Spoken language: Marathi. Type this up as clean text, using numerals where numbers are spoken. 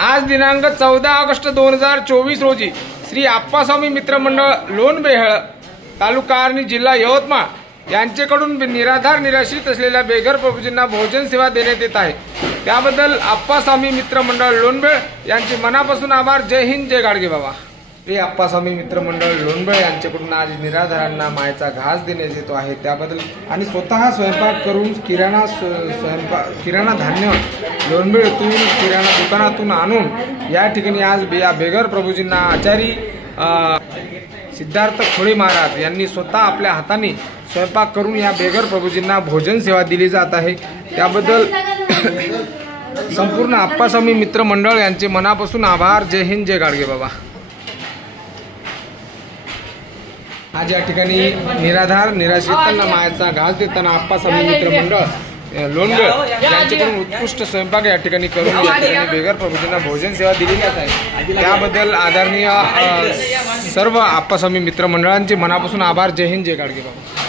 आज दिनांक 14 ऑगस्ट 2024 रोजी श्री आप्पास्वामी मित्रमंडळ लोणबेहळ तालुका आणि जिल्हा यवतमाळ यांच्याकडून निराधार निराश्रित असलेल्या बेघर प्रभूजींना भोजन सेवा देण्यात येत आहे। त्याबद्दल आप्पास्वामी मित्रमंडळ लोणबेळ यांचे मनापासून आभार। जय हिंद, जय गाडगे बाबा। श्री आप्पास्वामी मित्रमंडळ लोणबेळ यांच्याकडून आज निराधारांना मायेचा घास देण्यात येतो आहे। त्याबद्दल आणि स्वतः स्वयंपाक करून किराणा धान्य लोणबेळ येथून किराणा दुकानातून आणून या ठिकाणी आज या बेघर प्रभूजींना आचारी सिद्धार्थ खोळे महाराज यांनी स्वतः आपल्या हाताने स्वयंपाक करून या बेघर प्रभूजींना भोजन सेवा दिली जात आहे। त्याबद्दल संपूर्ण आप्पास्वामी मित्रमंडळ यांचे मनापासून आभार। जय हिंद, जय गाडगे बाबा। आज या ठिकाणी निराधार निराश्रितांना मायेचा घास देताना आप्पास्वामी मित्रमंडळ लोणबेळ यांच्याकडून उत्कृष्ट स्वयंपाक या ठिकाणी करून या ठिकाणी बेघर प्रभूजींना भोजन सेवा दिली जात आहे। त्याबद्दल आदरणीय सर्व आप्पास्वामी मित्रमंडळांचे मनापासून आभार। जय हिंद, जय गाडगे बाबा।